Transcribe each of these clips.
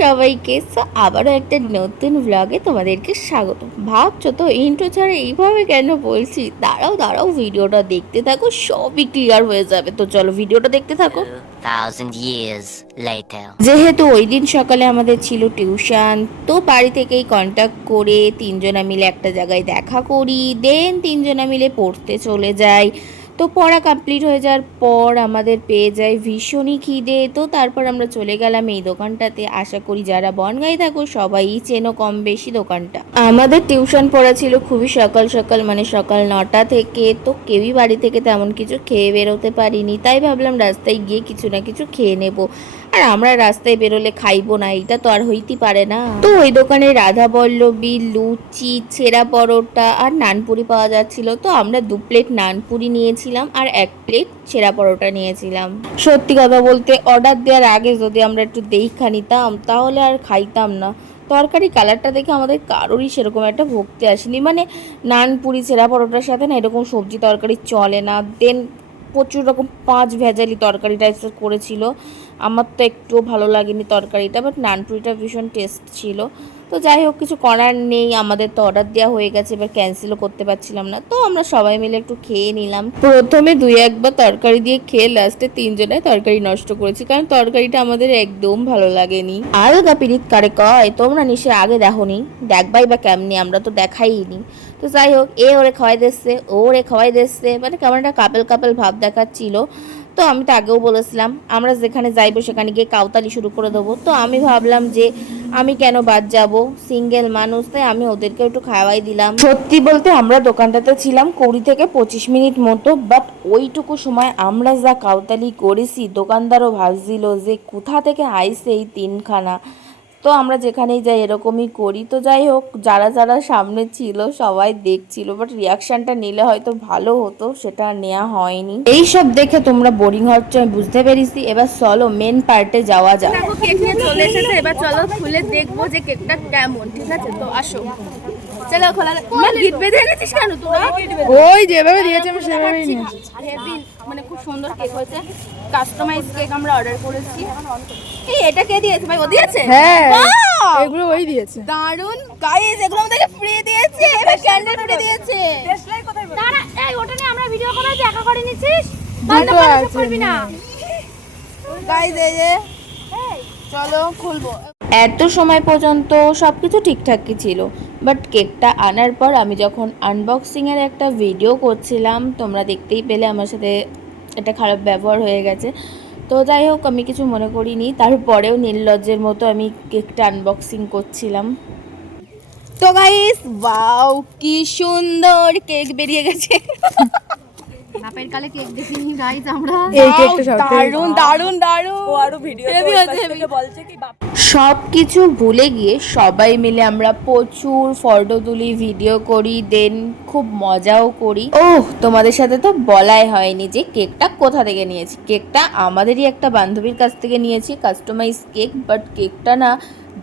সবাইকে। আবারও একটা নতুন ব্লগে তোমাদেরকে স্বাগত ভাবছ তো ইন্ট্রো ছাড়া এইভাবে কেন বলছি? দাঁড়াও দাঁড়াও ভিডিওটা দেখতে থাকো সবই ক্লিয়ার হয়ে যাবে। তো চলো ভিডিওটা দেখতে থাকো. যেহেতু ওই দিন সকালে আমাদের ছিল টিউশন তো বাড়ি থেকেই কন্ট্যাক্ট করে তিনজনা মিলে একটা জায়গায় দেখা করি। দেন তিনজনা মিলে পড়তে চলে যাই। তো পড়া কমপ্লিট হয়ে যাওয়ার পর আমাদের পেয়ে যায় ভীষণই খিদে। তো তারপর আমরা চলে গেলাম এই দোকানটাতে। আশা করি যারা বনগাই থাকো, সবাই চেনো কম বেশি দোকানটা। আমাদের টিউশন পড়া ছিল খুবই সকাল সকাল মানে সকাল নটা থেকে। তো কেউই বাড়ি থেকে তেমন কিছু খেয়ে বেরোতে পারিনি। তাই ভাবলাম রাস্তায় গিয়ে কিছু না কিছু খেয়ে নেব। আর আমরা রাস্তায় বেরোলে খাইবো না এটা তো আর হইতে পারে না। তো ওই দোকানে রাধা বল্লবী লুচি, ছেঁড়া পরোটা আর নানপুরি পাওয়া যাচ্ছিল। তো আমরা দু প্লেট নানপুরি নিয়েছিলাম আর এক প্লেট ছেঁড়া পরোটা নিয়েছিলাম। সত্যি কথা বলতে অর্ডার দেওয়ার আগে যদি আমরা একটু দেখা নিতাম, তাহলে আর খাইতাম না। তরকারি কালারটা দেখে আমাদের কারোরই সেরকম একটা ভক্তি আসেনি। মানে নান পুরি ছেঁড়া পরোটার সাথে না এরকম সবজি তরকারি চলে না। দেন প্রচুর রকম পাঁচ ভেজালি তরকারি টাইপসের করেছিল। আমার তো একটুও ভালো লাগেনি তরকারিটা বাট নানপুরিটা ভীষণ টেস্ট ছিল। তো যাই হোক, কিছু করার নেই, আমাদের তো অর্ডার দেওয়া হয়ে গেছে, এবার ক্যান্সেলও করতে পারছিলাম না। তো আমরা সবাই মিলে একটু খেয়ে নিলাম। প্রথমে দুই একবার তরকারি দিয়ে খেয়ে লাস্টে তিনজনে তরকারি নষ্ট করেছি, কারণ তরকারিটা আমাদের একদম ভালো লাগেনি। আলগা পিরিত কারে কয়, তোমরা নিশ্চয়ই আগে দেখোনি, দেখবাই বা কেমনি, আমরা তো দেখাইনি তো যাই হোক, এ ওরে খাওয়াই দিচ্ছে, ও ওরে খাওয়াই দিচ্ছে মানে কেমন একটা কাপেল কাপেল ভাব দেখাচ্ছিল। তো আমি তো আগেও বলেছিলাম, আমরা যেখানে যাইবো সেখানে গিয়ে কাউতালি শুরু করে দেবো। তো আমি ভাবলাম যে আমি কেন বাদ যাব? সিঙ্গেল মানুষ, তাই আমি ওদেরকে একটু খাওয়াই দিলাম। সত্যি বলতে আমরা দোকানটাতে ছিলাম কুড়ি থেকে পঁচিশ মিনিট মতো বাট ওইটুকু সময় আমরা যা কাউতালি করেছি, দোকানদারও ভাবছিল যে কোথা থেকে আইসে এই তিনখানা। তো আমরা যেখানেই যাই এরকমই করি। তো যাই হোক যারা যারা সামনে ছিল সবাই দেখছিল বাট রিয়াকশনটা নিলে হয়তো ভালো হতো সেটা নেওয়া হয়নি। এই সব দেখে তোমরা বোরিং হচ্ছে আমি বুঝতে পেরেছি। এবার চলো মেন পার্টে যাওয়া যাক। দেখো কেক নিয়ে চলে এসেছে এবার চলো খুলে দেখব যে কেকটা কেমন ঠিক আছে? তো আসো। চলো খোলা মা গিট বেঁধে এনেছিস কেন? তোরা ওই যেভাবে দিয়েছে আমি সেভাবেই নিয়েছি। মানে খুব সুন্দর কেক হয়েছে। কাস্টমাইজ কেক আমরা অর্ডার করেছি। এই এটা কে দিয়েছে? ভাই ও দিয়েছে? হ্যাঁ এগুলো ওই দিয়েছে। দারুণ গাইস এগুলো আমাদেরকে ফ্রি দিয়েছে। এবার ক্যান্ডেল ফ্রি দিয়েছে। দাঁড়া এই ওটা নিয়ে আমরা ভিডিও করে দেখা করে দুটো আছে করবি না। গাইস এই যে চলো খুলবো। এত সময় পর্যন্ত সব কিছু ঠিকঠাকই ছিল বাট কেকটা আনার পর আমি যখন আনবক্সিংয়ের একটা ভিডিও করছিলাম তোমরা দেখতেই পেলে আমার সাথে একটা খারাপ ব্যবহার হয়ে গেছে। তো যাই হোক, আমি কিছু মনে করিনি। তারপরেও নির্লজ্জের মতো আমি কেকটা আনবক্সিং করছিলাম। তো গাইস বাউ কি সুন্দর কেক বেরিয়ে গেছে। বাপের কালে কেক দেখিনি গাইজ আমরা। এই কেকটা সব দারুণ দারুণ দারুণ ও আরও ভিডিও হেভি হয়েছে হেভি সব কিছু ভুলে গিয়ে সবাই মিলে আমরা প্রচুর ফটো তুলি ভিডিও করি দেন খুব মজাও করি। ওহ তোমাদের সাথে তো বলাই হয়নি যে কেকটা কোথা থেকে নিয়েছি। কেকটা আমাদেরই একটা বান্ধবীর কাছ থেকে নিয়েছি কাস্টমাইজ কেক বাট কেকটা না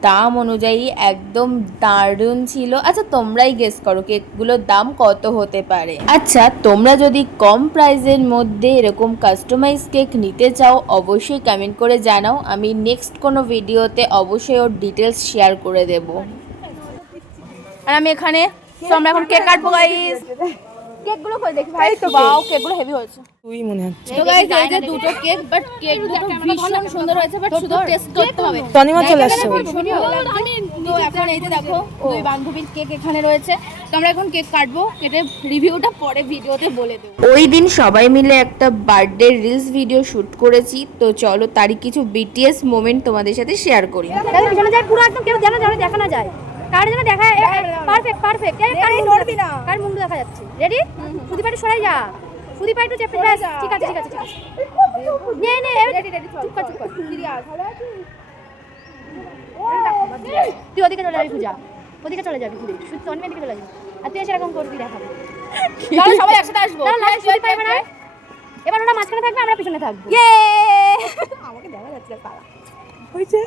দাম অনুযায়ী একদম দারুণ ছিল। আচ্ছা তোমরাই গেস করো কেকগুলোর দাম কত হতে পারে। আচ্ছা তোমরা যদি কম প্রাইসের মধ্যে এরকম কাস্টমাইজ কেক নিতে চাও, অবশ্যই কমেন্ট করে জানাও। আমি নেক্সট কোনো ভিডিওতে অবশ্যই ওর ডিটেলস শেয়ার করে দেব। আর আমি এখানে তো আমরা এখন কেক কাটবো গাইস কেকগুলো করে দেখি ভাই তো বাও কেকগুলো হেভি হয়েছে তুই মনে হচ্ছে তো গাইস এই যে দুটো কেক বাট কেক দুটো ভীষণ সুন্দর হয়েছে বাট শুধু টেস্ট করতে হবে তনিমা চলে আসছে তো এখন এই যে দেখো দুই বান্ধবীর কেক এখানে রয়েছে তো আমরা এখন কেক কাটবো কেটে রিভিউটা পরে ভিডিওতে বলে দেবো ওই দিন সবাই মিলে একটা বার্থডে রিলস ভিডিও শুট করেছি তো চলো তারই কিছু বিটিএস মোমেন্ট তোমাদের সাথে শেয়ার করি তাহলে পিছনে যায় পুরো একদম কেউ যেন দেখা না যায় কার যেন দেখা পারফেক্ট পারফেক্ট কার নড়বি না। কার মুখ দেখা যাচ্ছে। রেডি? সুদীপা একটু সরাই যা। সুদীপা একটু চেপে ব্যাস ঠিক আছে ঠিক আছে ঠিক আছে। নে নে রেডি রেডি চুপ কর চুপ কর। তুই ওদিকে চলে যাবি পূজা। ওদিকে চলে যাবি ঘুরে। শুধু অন্য দিকে চলে যাবি। আর তুই এসে এরকম করবি দেখাবি তাহলে সবাই একসাথে আসব। তাহলে লাস্ট সুদীপা এবার ওরা মাঝখানে থাকবে আমরা পিছনে থাকব। ইয়ে! আমাকে দেখা যাচ্ছে পাড়া হয়েছে?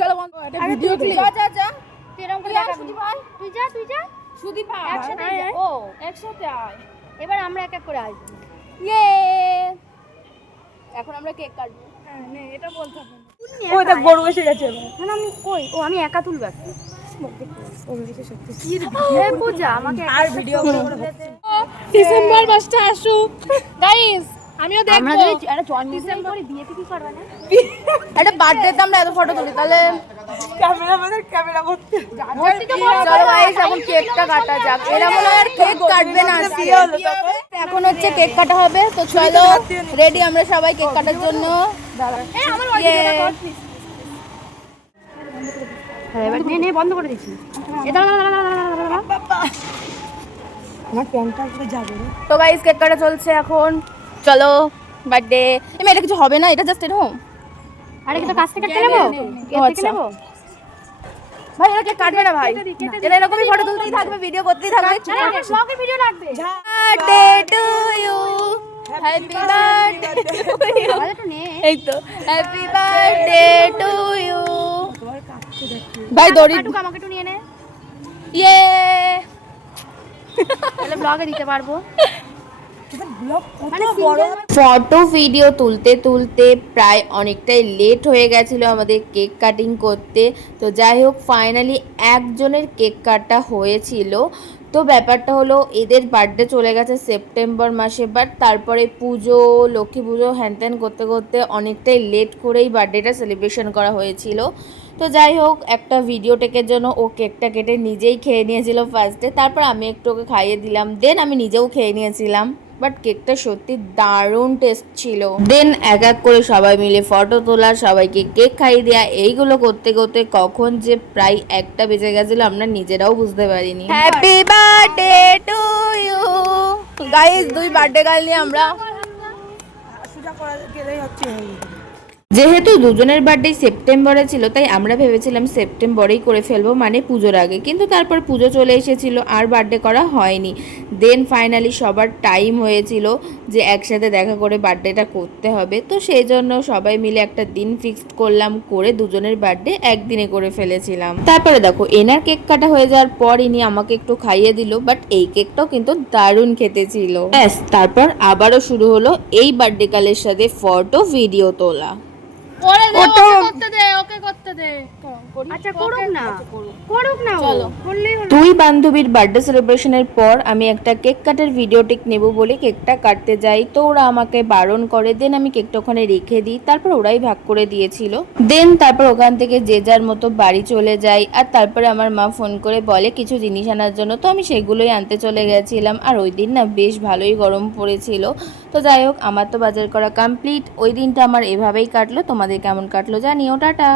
চলো। বন্ধ একটা ভিডিও ক্লিপ যা যা যা। তুই এরকম করে দেখাবি। তুই যা তুই যা। সুদীপ একসাথে আয়, যা। আয়। ও। একসাথে আয়। এবার আমরা এক এক করে আসব। ইয়ে। এখন আমরা কেক কাটবো। এটা বলতে হবে ও দেখ গরু এসে গেছে এবার। না না, আমি কই? ও আমি একা তুলবো একটা। ডিসেম্বর মাসটা আসুক। গাইস আমিও আমরা দেখব। যদি একটা বার্থডেতে আমরা এত ফটো তুলি তাহলে ক্যামেরা ক্যামেরা করতে। চলো গাইস এখন কেকটা কাটা যাক। এরা মনে আর কেক কাটবে না এখন হচ্ছে কেক কাটা হবে। তো চলো রেডি আমরা সবাই কেক কাটার জন্য। হ্যাঁ এবার বন্ধ করে দিচ্ছি আমার প্যান্টটা পুরো যাবে তো গাইস কেক কাটা চলছে এখন। চলো বার্থডে এমনি এটা কিছু হবে না এটা জাস্ট এরকম আরে কি তো কাছ থেকে কেটে নেব? কেটে আচ্ছা। নেব? ভাই এরা কেক কাটবে না ভাই? এরা এরকমই ফটো তুলতেই থাকবে ভিডিও করতেই থাকবে। ব্লগের ভিডিও লাগবে। Birthday to you happy birthday একটু নে এই তো। হ্যাপি বার্থডে টু ইউ ভাই দড়ি আমাকে একটু নিয়ে নে। ইয়ে তাহলে ব্লগে দিতে পারব ব্লগ কত মানে বড় ফটো ভিডিও তুলতে তুলতে প্রায় অনেকটাই লেট হয়ে গেছিল আমাদের কেক কাটিং করতে। তো যাই হোক ফাইনালি একজনের কেক কাটা হয়েছিল। তো ব্যাপারটা হলো এদের বার্থডে চলে গেছে সেপ্টেম্বর মাসে বাট তারপরে পুজো লক্ষ্মী পুজো হ্যান ত্যান করতে করতে অনেকটাই লেট করেই বার্থডেটা সেলিব্রেশন করা হয়েছিল। তো যাই হোক একটা ভিডিও টেকের জন্য ও কেকটা কেটে নিজেই খেয়ে নিয়েছিল ফার্স্টে তারপর আমি একটু ওকে খাইয়ে দিলাম দেন আমি নিজেও খেয়ে নিয়েছিলাম। বাট কেকটা সত্যি দারুণ টেস্ট ছিল। দেন এক এক করে সবাই মিলে ফটো তোলা সবাইকে কেক খাইয়ে দেওয়া এইগুলো করতে করতে কখন যে প্রায় একটা বেজে গেছিল আমরা নিজেরাও বুঝতে পারিনি। Happy birthday to you guys দুই বার্থডে গাল নিয়ে আমরা সোজা করা গেলেই হচ্ছে। যেহেতু দুজনের বার্থডে সেপ্টেম্বরে ছিল, তাই আমরা ভেবেছিলাম সেপ্টেম্বরেই করে ফেলব মানে পুজোর আগে। কিন্তু তারপর পুজো চলে এসেছিল, আর বার্থডে করা হয়নি। দেন ফাইনালি সবার টাইম হয়েছিল যে একসাথে দেখা করে বার্থডেটা করতে হবে। তো সেই জন্য সবাই মিলে একটা দিন ফিক্সড করলাম, করে দুজনের বার্থডে একদিনে করে ফেলেছিলাম। তারপরে দেখো, এনার কেক কাটা হয়ে যাওয়ার পর ইনি আমাকে একটু খাইয়ে দিল বাট এই কেকটাও কিন্তু দারুণ খেতে ছিল। ব্যাস, তারপর আবারও শুরু হলো এই বার্থডে কালের সাথে ফটো ভিডিও তোলা। ওরে দে ওকে করতে দে ওকে করতে দে। আচ্ছা করুক না। করুক না চলো। করলেই হলো দুই বান্ধবীর বার্থডে সেলিব্রেশনের পর আমি একটা কেক কাটার ভিডিও টেক নেব বলে কেকটা কাটতে যাই। তো ওরা আমাকে বারণ করে দেন আমি কেকটা ওখানে রেখে দিই। তারপর ওরাই ভাগ করে দিয়েছিল। দেন তারপর ওখান থেকে যে যার মতো বাড়ি চলে যাই। আর তারপরে আমার মা ফোন করে বলে কিছু জিনিস আনার জন্য। তো আমি সেগুলোই আনতে চলে গেছিলাম। আর ওই দিন না বেশ ভালোই গরম পড়েছিল। তো যাই হোক আমার তো বাজার করা কমপ্লিট ওই দিনটা আমার এভাবেই কাটলো। তোমাদের কেমন কাটলো জানিও টাটা।